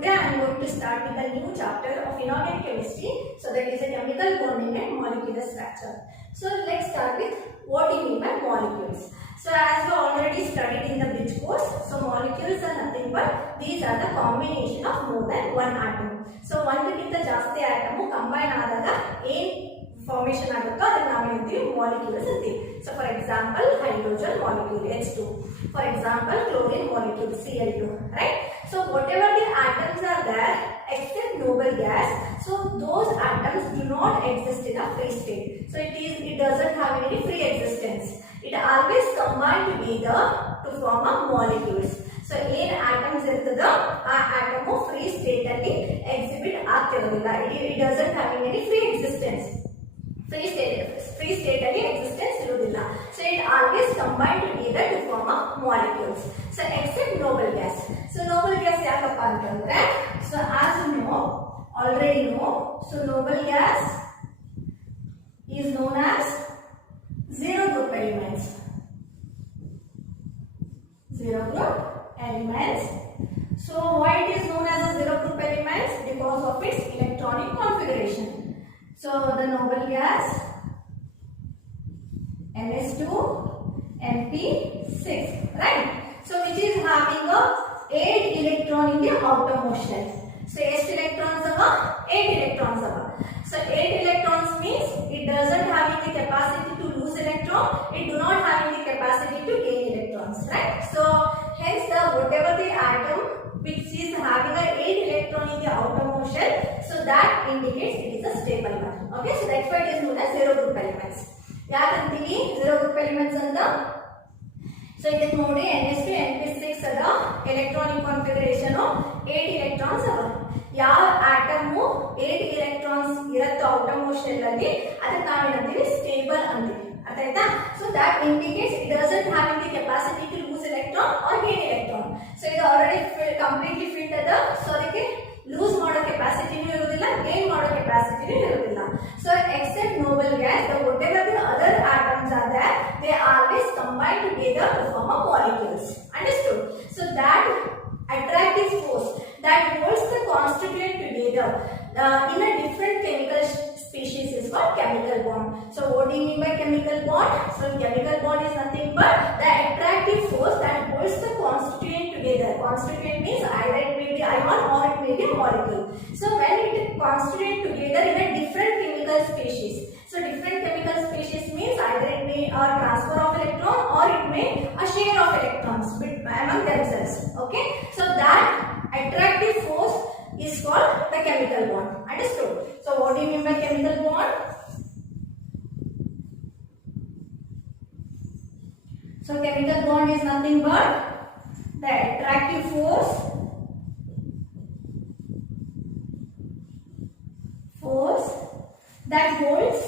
today I am going to start with a new chapter of inorganic chemistry. So that is a chemical bonding and molecular structure. So let's start with what we mean by molecules. So as we already studied in the bridge course, so molecules are nothing but these are the combination of more than one atom. So one ಗಿಂತ ಜಾಸ್ತಿ atom combine ಆದಾಗ ಏನು formation ಆಗುತ್ತೋ ಅದನ್ನ ನಾವು ಹೇಳ್ತೀವಿ molecules ಅಂತೀವಿ. So for example hydrogen molecule H2, for example chlorine molecule Cl2, right? So whatever the atoms are there except noble gas, so those atoms do not exist in a free state. So it doesn't have any free existence. It always combine together to form a molecules. So ಏನ್ atoms ಇರ್ತದೋ ಆ atom free state ಅಲ್ಲಿ exhibit ಆಗ್ತಿರೋದಿಲ್ಲ. It doesn't have any free existence. Free state ಅಲ್ಲಿ existence ಇರುವುದಿಲ್ಲ. So it always combine together to form a molecules. So except noble gas. So noble gas ಯಾಕಪ್ಪ ಅಂತಂದ್ರೆ, so as you already know, so noble gas is known as zero group elements. Zero group elements. So why it is known as a zero group elements? Because of its electronic configuration. So the noble gas NH2 NP6, right? So which is having a 8 electron in the outermost shell. So 8 electrons ava 8 electrons ava. So 8 electrons means it doesn't have the capacity to lose electron, it do not have the capacity to gain electrons, right? So hence the whatever the atom which is having a 8 electron in the outermost shell, so that indicates it is a stable one. Okay, so that's why it is known as zero group elements. ಯಾಕಂತೀವಿ zero group elements ಅಂತ? So ಇದಕ್ಕೆ ನೋಡಿ NH2 NP6 ಅದ electronic configuration 8 electrons ಅವ. ಯಾವ atom 8 electrons ಇರುತ್ತೋ outermost shell ಅಲ್ಲಿ ಅದಕ್ಕೆ ನಾವು ಏನಂತೀವಿ stable ಅಂತೀವಿ. ಅರ್ಥ ಆಯ್ತಾ? So that indicates it doesn't have the capacity to lose electron or gain electron. So ಇದು already completely filled ಅದ. So ಅದಕ್ಕೆ lose ಮಾಡೋ capacity ಇರುವುದಿಲ್ಲ, gain ಮಾಡೋ capacity ಇರುವುದಿಲ್ಲ. So except noble gas, the whatever the other atoms are there, they always combine together to form a molecules. Understood? So that attractive force that holds the constituent together in a different chemical species is called chemical bond. So what do you mean by chemical bond? So chemical bond is nothing but the attractive force that holds the constituent together. Constituent means either it may be ion or it may be a molecule. So when it constituent together in a different chemical species. So different chemical species means either it may a transfer of electron or it may a share of electrons among themselves. Okay. So that attractive force is called the chemical bond. Understood? So what do you mean by chemical bond? So chemical bond is nothing but the attractive force that holds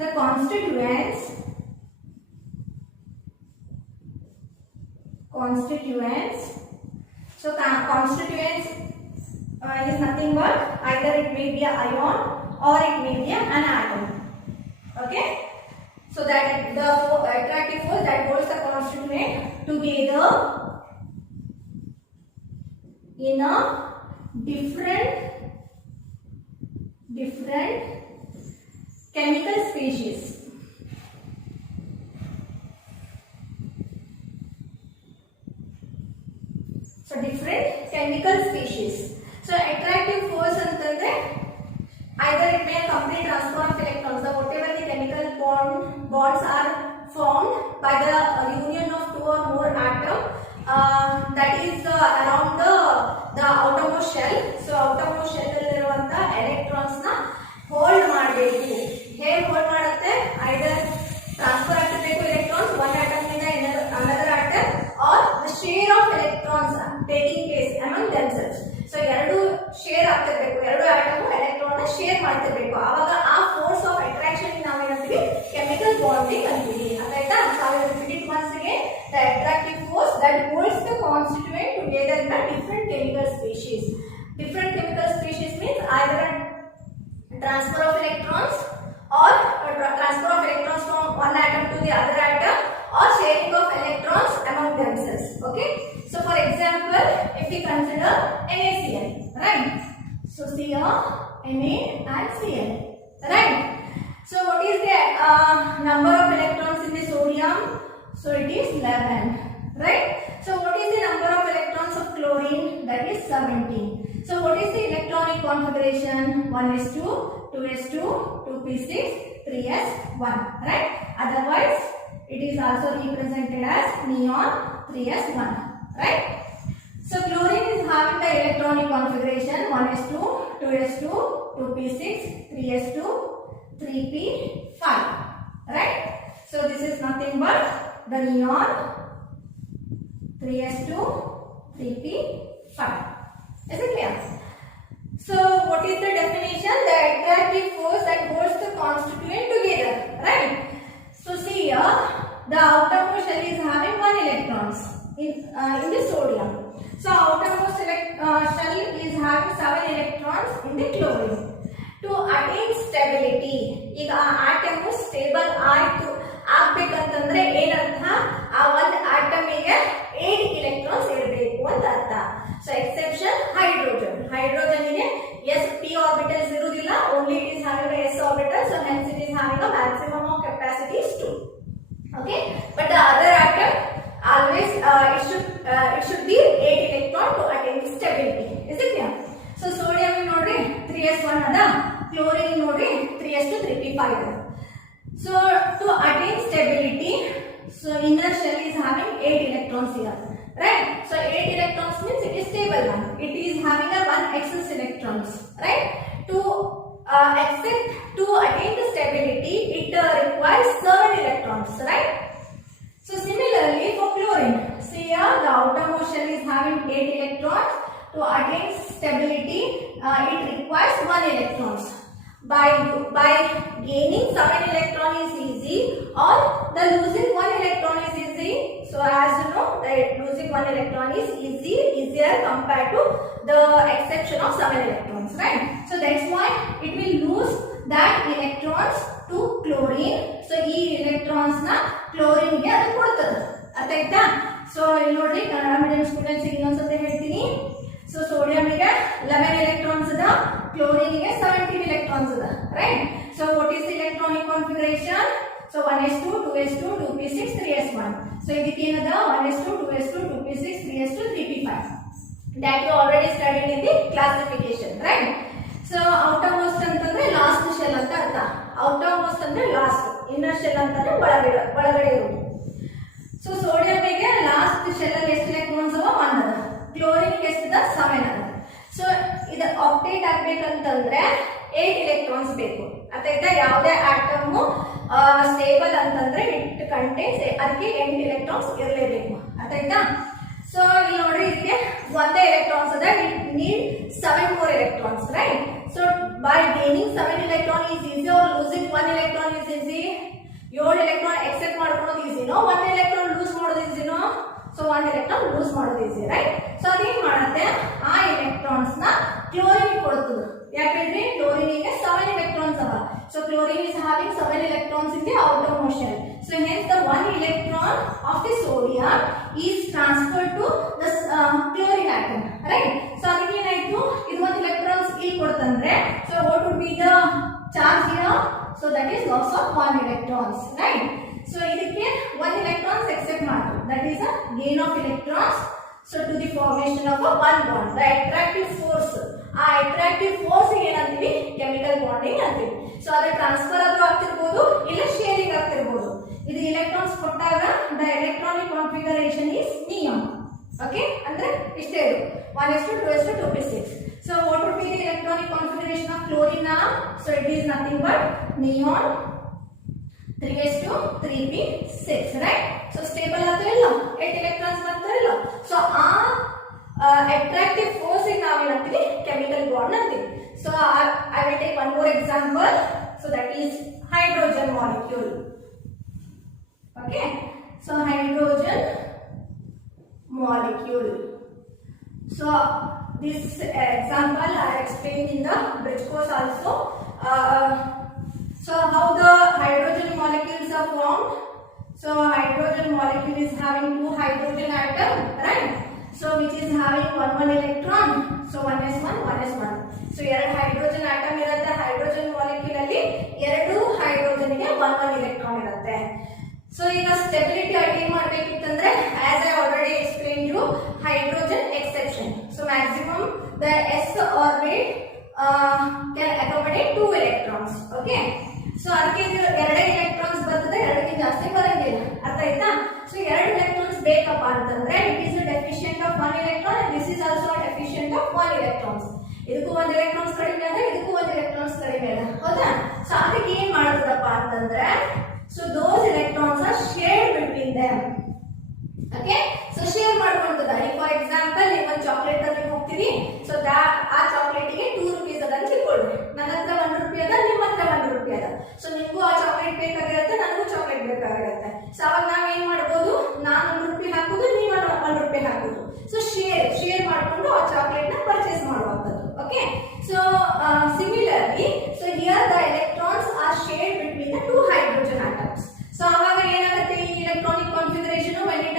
the constituents So constituents is nothing but either it may be an ion or it may be an atom. Okay, so that the attractive force that holds the constituent together in a different chemical species. So different chemical species. So attractive force antandre either it may complete transfer of electrons. The whatever the chemical bonds are formed by the union of two or more atoms that is around the outermost shell. So outermost shell ಅಲ್ಲಿರುವಂತ electrons ನ hold ಮಾಡಬೇಕು. ಹೇಗೆ hold ಮಾಡುತ್ತೆ? either transfer ಆಗಬೇಕು electrons one atom ಇಂದ another atom or the share of electrons taking place among themselves. So ಎರಡು share ಆಗ್ತಿರಬೇಕು, ಎರಡು atom electron ನ share ಮಾಡ್ತಿರಬೇಕು. ಆವಾಗ ಆ force of attraction ನಾವು ಏನಂತೀವಿ? chemical bonding ಅಂತೀವಿ. ಆಯ್ತಾ? So I will repeat it once again. The attractive force that holds the constituent together in a different chemical species. Different chemical species means either a transfer of electrons or transfer of electrons from one atom to the other atom or sharing of electrons among themselves. Okay. So for consider NaCl, right? So Cl, Na and Cl, right? So what is the number of electrons in the sodium? So it is 11, right? So what is the number of electrons of chlorine? That is 17. So what is the electronic configuration? 1s2, 2s2, 2p6, 3s1, right? Otherwise, it is also represented as neon 3s1, right? So chlorine is having the electronic configuration 1s2, 2s2, 2p6, 3s2, 3p5, right? So this is nothing but the neon 3s2, 3p5. Is it clear? So what is the definition? The attractive force that holds the constituent together, right? So see here, the outermost shell is having 1 electrons in the sodium. So outermost shell is having 7 electrons in the chlorine. To attain stability, ಈಗ atom stable ಆಯ್ತು ಆಗ್ಬೇಕಂತಂದ್ರೆ ಏನರ್ಥ? ಆ ಒಂದು ಆಟಮಿಗೆ 8 electrons ಇರಬೇಕು ಅಂತ ಅರ್ಥ. So exception hydrogen. ಹೈಡ್ರೋಜನ್ಗೆ s p orbitals ಇರುವುದಿಲ್ಲ, only it is having s orbital, so hence it is having a maximum of capacity is 2. Okay, but the other atom always it should be 8 electron to attain stability. Is it clear? So sodium nodri 3s1 ada, chlorine nodri 3s2 3p5 ada. So to attain stability, so inner shell is having 8 electrons here, right? So 8 electrons means it is stable one. It is having a 1 excess electrons, right? To attain the stability, it requires 7 electrons, right? So similarly for chlorine, see here the outermost shell is having 8 electrons. To attain stability, it requires 1 electrons. By gaining 7 electron is easy, or the losing 1 electron is easy. So as you know, the losing 1 electron is easier compared to the exception of 7 electrons, right? So that's why it will lose that electrons to chlorine. So ಈ electrons na chlorine ಗೆ ಅದು ಕೊಡುತ್ತದೆ. ಅರ್ಥ ಆಯ್ತಾ? So ಇಲ್ಲಿ ನೋಡಿ Kannada medium students ಇನ್ನೊಂದ್ಸತಿ ಹೇಳ್ತೀನಿ. So sodium ಗೆ 11 electrons ada, chlorine ಗೆ 17 electrons ada, right? So what is the electronic configuration? So 1s2, 2s2, 2p6, 3s1. So ಇದಕ್ಕೆ ಏನದ 1s2, 2s2, 2p6, 3s2, 3p5. That you already studied in the classification, right? So outermost ಅಂತಂದ್ರೆ last shell ಅಂತ ಅರ್ಥ. outermost ಅಂದ್ರೆ last, inner shell ಅಂತಂದ್ರೆ ಒಳಗಡೆ ಇರೋದು. So sodium ಗೆ ಲಾಸ್ಟ್ ಶೆಲ್ ಅಲ್ಲಿ ಎಷ್ಟು ಎಲೆಕ್ಟ್ರಾನ್ಸ್ ಅವ? 1 ಅದ. ಕ್ಲೋರಿನ್ ಗೆ ಎಷ್ಟು ಅದ? 7 ಅದ. ಸೊ ಇದು ಆಕ್ಟೇಟ್ ಆಗಬೇಕಂತಂದ್ರೆ 8 ಎಲೆಕ್ಟ್ರಾನ್ಸ್ ಬೇಕು. ಅರ್ಥಾಯ್ತಾ? ಯಾವುದೇ ಆಟಮ್ ಸ್ಟೇಬಲ್ ಅಂತಂದ್ರೆ ಇಟ್ ಕಂಟೇನ್ಸ್ ಅದಕ್ಕೆ 8 ಎಲೆಕ್ಟ್ರಾನ್ಸ್ ಇರಲೇಬೇಕು. ಅರ್ಥಾಯ್ತಾ? ಸೊ ಇಲ್ಲಿ ನೋಡ್ರಿ, ಇದಕ್ಕೆ ಒಂದೇ ಎಲೆಕ್ಟ್ರಾನ್ಸ್ ಅದ, it need 7 more electrons, right? So by gaining 7 electron is easy, or losing 1 electron is easy. 7 electron accept ಮಾಡ್ಕೊಳ್ಳೋದು ಈಸಿ, ನೋ 1 electron ಲೂಸ್ ಮಾಡೋದು easy, no. So 1 electron lose ಮಾಡೋದು ಈಸಿ, ರೈಟ್? ಸೊ ಅದೇನ್ ಮಾಡುತ್ತೆ, ಆ electrons ನ chlorine ಕೊಡುತ್ತದೆ. ಯಾಕಂದ್ರೆ chlorine ಗೆ 7 electrons ಅವ. So chlorine is having 7 electrons in the outermost shell. So hence the 1 electron of the sodium is transferred to the chlorine atom, right? So ಅದಕ್ಕೆ ಏನಾಯ್ತು, ಇದು 1 electrons ಇಲ್ಲಿ ಕೊಡ್ತಂದ್ರೆ, so what would be the charge here? So that is loss of 1 electrons, right? So ಇದಕ್ಕೆ 1 electrons accept ಮಾಡ್ತು, that is a gain of electrons. So to the formation of a 1 bond, the attractive force. ಆ attractive force ಏನಂತೀವಿ? Chemical bonding ಅಂತೀವಿ. So ಅದು transfer ಆದ್ರೂ ಆಗ್ತಿರ್ಬೋದು, ಇಲ್ಲ sharing ಆಗ್ತಿರ್ಬೋದು. ಇದು electrons ಕೊಟ್ಟಾಗ the electronic configuration is neon. Okay, ಅಂದ್ರೆ ಇಷ್ಟೇ ಇದು 1s2, 2s2, 2p6. So what would be the electronic configuration of chlorine? So it is nothing but neon 3s2, 3p6, right? So stable ಆಗ್ತಾ ಇಲ್ಲ, 8 electrons ಬರ್ತಾ ಇಲ್ಲ. So ಆ attractive force in now ಏನಂತೀವಿ? chemical bond ಅಂತೀವಿ. So I will take one more example. So that is hydrogen molecule. Okay, so hydrogen molecule. So this example I explained in the bridge course also. So how the hydrogen molecules are formed? So hydrogen molecule is having 2 hydrogen atoms, right? So which is having one electron. So 1s1, 1s1. So ಎರಡು hydrogen atom ಇರುತ್ತೆ. Hydrogen molecule ಅಲ್ಲಿ ಎರಡು hydrogen ಗೆ 1 electron ಇರುತ್ತೆ. So ಈಗ stability attain ಮಾಡಬೇಕಿತ್ತಂದ್ರೆ as I already explained you, hydrogen exception. So maximum the s orbit can accommodate 2 electrons. Okay. So ಅದಕ್ಕೆ ಇದು ಎರಡೇ electrons ಬರ್ತದೆ, ಎರಡಕ್ಕಿಂತ ಜಾಸ್ತಿ ಬರಂಗಿಲ್ಲ. ಅರ್ಥ ಆಯ್ತಾ? So ಎರಡು electrons ಬೇಕಪ್ಪ ಅಂತಂದ್ರೆ it is a deficient of 1 electron and this is also a deficient of 1 electrons. ಇದಕ್ಕೂ 1 electrons ಕಡಿಮೆ ಅದ, ಇದಕ್ಕೂ 1 electrons ಕಡಿಮೆ ಅದ. ಹೌದಾ? So ಅದಕ್ಕೆ ಏನ್ ಮಾಡ್ತದಪ್ಪ ಅಂತಂದ್ರೆ so those electrons are shared between them. Okay? So share ಮಾಡ್ಕೊಂತದ. ಈಗ ಫಾರ್ ಎಕ್ಸಾಂಪಲ್ ನೀವು ಒಂದು ಚಾಕ್ಲೇಟ್ ಅಲ್ಲಿ ಹೋಗ್ತೀವಿ. ಸೊ ಆ ಚಾಕ್ಲೇಟ್ ಗೆ 2 ರೂಪೀಸ್ ಅದ ಅಂತ ತಿಳ್ಕೊಳ್ಳಿ. ನನ್ನ ಹತ್ರ 1 ರೂಪಾಯಿ ಅದ, ನಿಮ್ಮ ಹತ್ರ 1 ರೂಪಾಯಿ ಅದ. ಸೊ ನಿಮಗೂ ಆ ಚಾಕ್ಲೇಟ್ ಬೇಕಾಗಿರುತ್ತೆ, ನನಗೂ ಚಾಕ್ಲೇಟ್ ಬೇಕಾಗಿರುತ್ತೆ. ಸೊ ಅವಾಗ ನಾವ್ ಏನ್ ಮಾಡ್ಬೋದು, ನಾನು 1 ರೂಪಾಯಿ ಹಾಕುದು, ನೀವು 1 ರೂಪಾಯಿ ಹಾಕುದು. ಸೊ ಶೇರ್ ಮಾಡ್ಕೊಂಡು ಆ ಚಾಕ್ಲೇಟ್ ನ ಪರ್ಚೇಸ್ ಮಾಡುವಂತದ್ದು. Okay. So similarly so here the electrons are shared between the 2 hydrogen atoms. So ಅವಾಗ ಏನಾಗುತ್ತೆ ಈ electronic configuration when it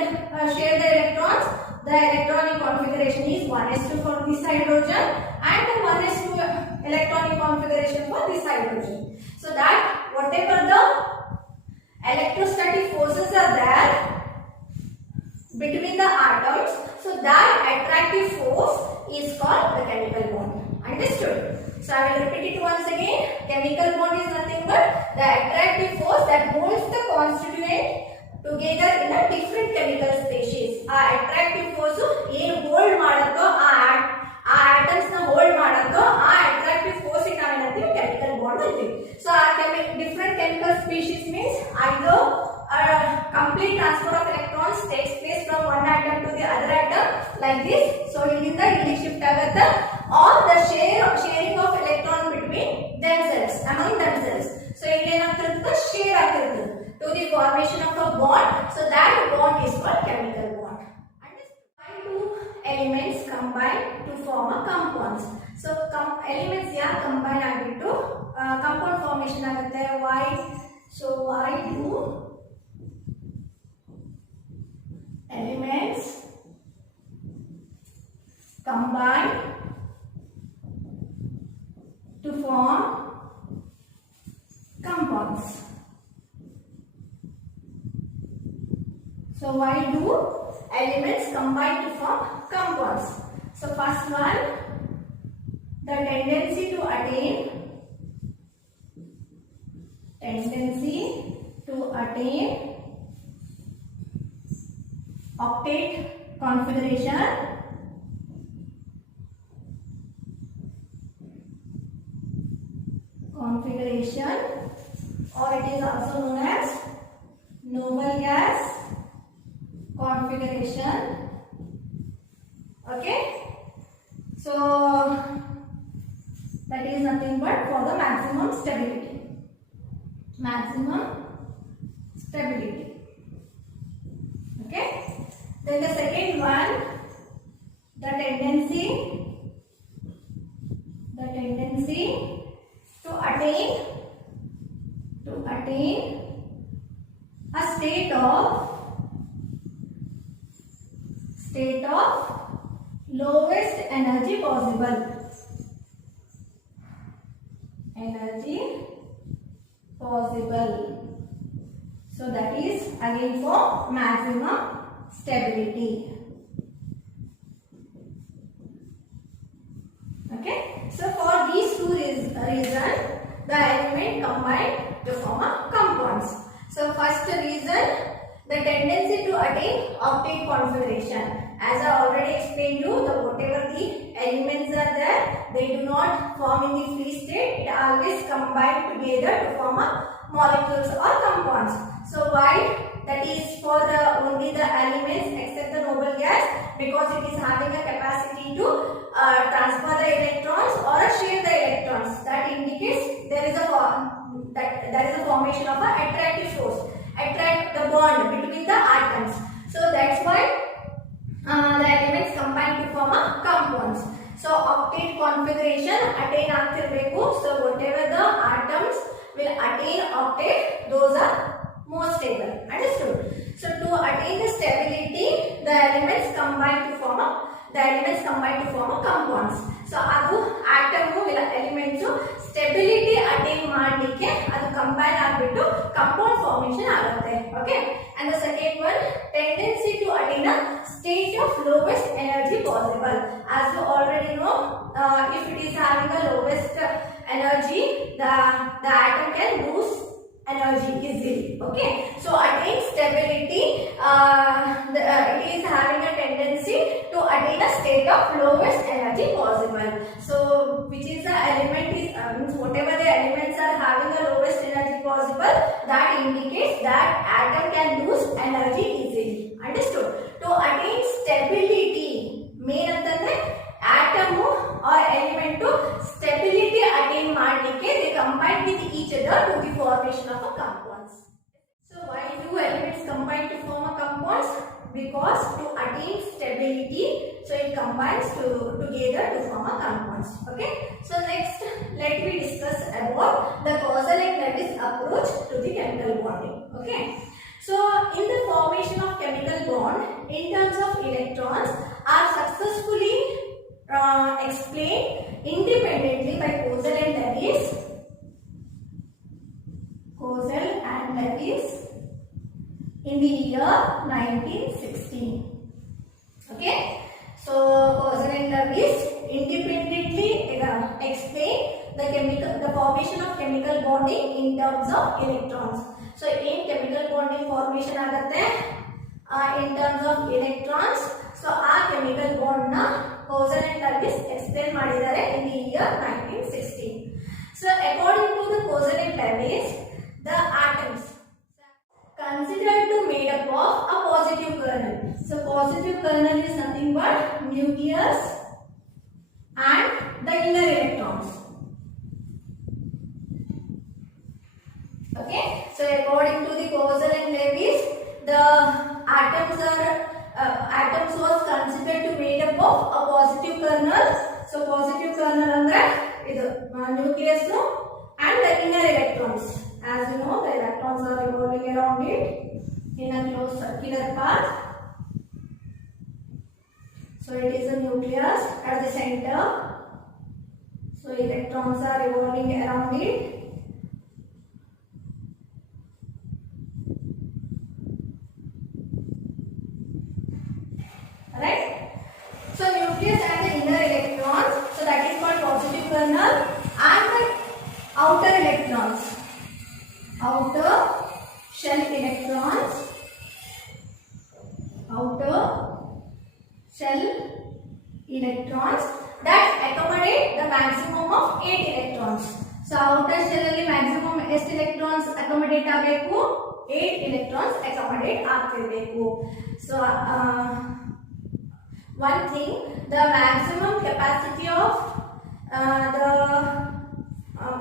share the electrons, the electronic configuration is 1s2 for this hydrogen and 1s2 electronic configuration for this hydrogen. So that whatever the electrostatic forces are there between the atoms, so that attractive force is called the chemical bond. Understood? So I will repeat it once again. Chemical bond is nothing but the attractive force that holds the constituent together in a different chemical species. ಆ attractive force ಏನು hold ಮಾಡುತ್ತೋ ಆ atoms ನ hold ಮಾಡುತ್ತೋ ಆ attractive force ಗೆ ನಾವೇನಂತೀವಿ chemical bond ಅಂತೀವಿ. So ಆ different chemical species means either a complete transfer of electrons takes place from one atom to the other atom like this. So ಇಲ್ಲಿಂದ ಇಲ್ಲಿ shift ಆಗುತ್ತೆ, or the sharing of electron between themselves, among themselves. So ಇಲ್ಲಿ ಏನಾಗ್ತಿರುತ್ತೆ, share ಆಗ್ತಿರುತ್ತೆ to the formation of a bond. So that bond is called chemical bond. Why do elements combine to form a compounds? So elements yaar combine agittu compound formation agutte. Why? So why do elements combine to form compounds? So why do elements combine to form compounds? So first one, the tendency to attain octet configuration or it is also known as noble gas configuration. Okay, so that is nothing but for the maximum stability. Okay, then the second one, the tendency to attain a state of lowest energy possible. So that is again for maximum stability. Okay, so for these two reasons the element combine to form a compounds. So first reason, the tendency to attain octet configuration. As I already explained you, whatever the elements are there, they do not form in the free state. It always combine together to form a molecules or compounds. So why? That is for only the elements except the noble gas, because it is having a capacity to transfer the electrons or share the electrons. That indicates there is a formation of an attractive force, attract the bond between the atoms. So that's why the elements combine to form a compounds. So octet configuration attain ಆಗ್ತಿರಬೇಕು. So whatever the atoms will attain octet, those are more stable. Understood? So to attain the stability, the elements combine to form the elements combine to form a compounds. So adu atom elements stability attain ಮಾಡಲಿಕ್ಕೆ ಅದು combine ಆಗಿಬಿಟ್ಟು compound formation ಆಗುತ್ತೆ. Okay, and the second one, tendency to attain a state of lowest energy possible. As you already know, if it is having a lowest energy, the atom can lose energy easily. Okay, so attain stability, it is having a tendency to attain a state of lowest energy possible. So which is the element is means whatever the elements are having the lowest energy possible, that indicates that atom can lose energy easily. Understood? To attain stability main antandre atom or element to stability attain ಮಾಡಲಿಕ್ಕೆ they combine with each other to the formation of a compounds. So why do elements combine to form a compounds? Because to attain stability, so it combines together to form a compounds. Okay, so next let me discuss about the Causality approach to the chemical bonding. Okay, so in the formation of chemical bond in terms of electrons are successfully explained independently by Causal and Lewis in the year 1916. Okay, so Causal and Lewis independently explain the formation of chemical bonding in terms of electrons. So in chemical bonding formation agutte in terms of electrons. So our chemical bond na Causal and Lewis explain ಮಾಡಿದ್ದಾರೆ in the year 1916. So according to the Causal and Lewis, the atoms considered to made up of a positive kernel. So positive kernel is nothing but nucleus and the inner electrons. Okay, so according to the Causal and Lewis, the atoms was considered to made up of a positive kernel. So positive kernel andre idu nucleus and the inner electrons. As you know, the electrons are revolving around it in a closed circular path. So it is a nucleus at the center. So electrons are revolving around it. Right? So nucleus and the inner electrons. So that is called positive kernel, and the outer electrons. Outer shell electrons that accommodate the maximum of 8 electrons. So outer shell alli maximum ಎಷ್ಟು electrons accommodate ಆಗಬೇಕು? 8 electrons accommodate ಆಗ್ತಿರಬೇಕು. So one thing, the maximum capacity of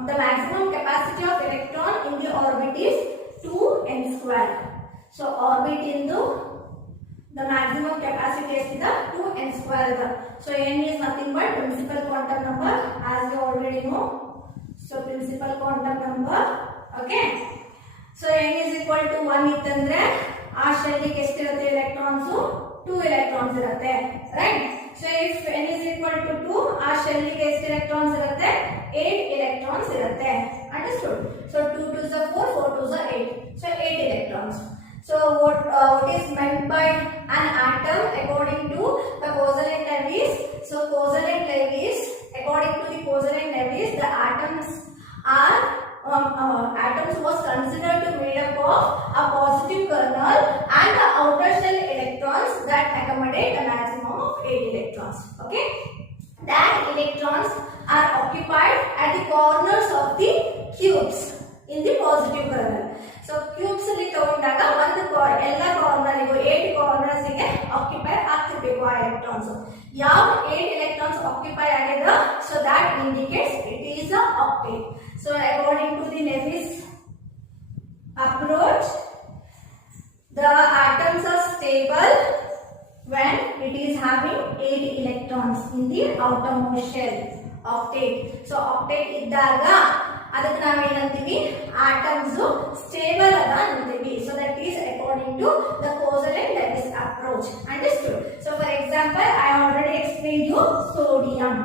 the maximum capacity of electron in the orbit is 2n square. So orbit into the maximum capacity is 2n square. So n is nothing but principal quantum number, as you already know. So principal quantum number. Okay, so n is equal to 1 ittandre aa shell ಗೆ ಎಷ್ಟು ಇರುತ್ತೆ electrons? 2 electrons irutte, right? So if n is equal to 2, aa shell ಗೆ ಎಷ್ಟು electrons irutte? 8 electrons irutte. Understood? So 2 to the 4, 4 to the 8. So 8 electrons. So what is meant by an atom according to the Causal and Lewis? So Causal and Lewis, according to the Causal and Lewis, the atoms was considered to made up of a positive kernel and the outer shell electrons that accommodate the maximum of 8 electrons. Okay, that electrons are occupied at the corners of the cubes in the positive kernel. So cubes ಅಲ್ಲಿ ತಗೊಂಡಾಗ ಒಂದು ಎಲ್ಲ corner ಇವು 8 corners ಗೆ occupy ಆಗ್ತಿರಬೇಕು ಆ electrons. ಯಾವ 8 electrons occupy agada, so that indicates it is a octet. So according to the Lewis approach, the atoms are stable when it is having 8 electrons in the outermost shell. Octet. So octet iddaga ಅದಕ್ಕೆ ನಾವು ಏನಂತೀವಿ, atoms stable ಅದ ಅಂತೀವಿ. So that is according to the Causal and Lewis approach. Understood? So for example, I explained you sodium.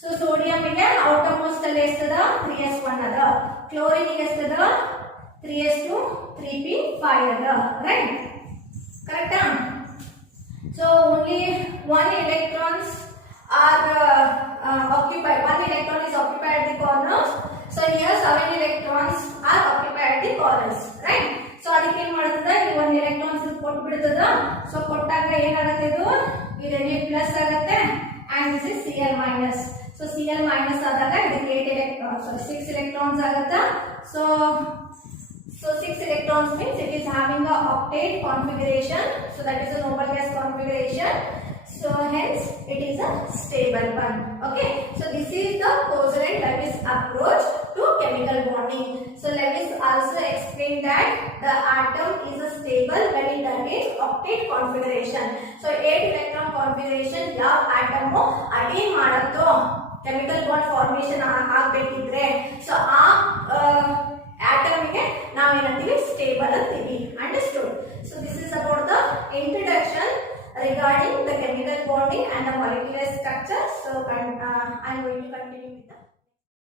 So sodium ಗೆ outermost ಅಲ್ಲಿ ಎಷ್ಟದ 3s1 ಅದ. Chlorine ಗೆ ಎಷ್ಟದ 3s2 3p5 ಅದ. Right? Correct? So only one electrons are occupied. One electron is occupied at the corners. So here 7 electrons are occupied at the corners. Right? So ಅದಕ್ಕೆ ಏನು ಮಾಡುತ್ತದೆ ಈ ಒಂದು electrons ಕೊಟ್ಟು ಬಿಡುತ್ತದೆ. So ಕೊಟ್ಟಾಗ ಏನಾಗುತ್ತೆ ಇದು ಇದರಲ್ಲಿ ಪ್ಲಸ್ ಆಗುತ್ತೆ and this is Cl minus. So Cl minus ಆದಾಗ ಇದಕ್ಕೆ 8 electrons, sorry 6 electrons ಆಗುತ್ತೆ. So 6 electrons means it is having a octet configuration. So that is a noble gas configuration. So hence it is a stable one. Okay. So this is the Causality approach to chemical bonding. So Lewis also explained that the atom is a stable when it attains octet configuration. So 8 electron configuration ಯಾವ atom attain ಮಾಡುತ್ತೋ chemical bond formation ಆಗಬೇಕಿದ್ರೆ so ಆ atom ಗೆ ನಾವು ಏನಂತೀವಿ stable ಅಂತೀವಿ. Understood? So this is about the introduction regarding the chemical bonding and the molecular structure. So I am going to continue with the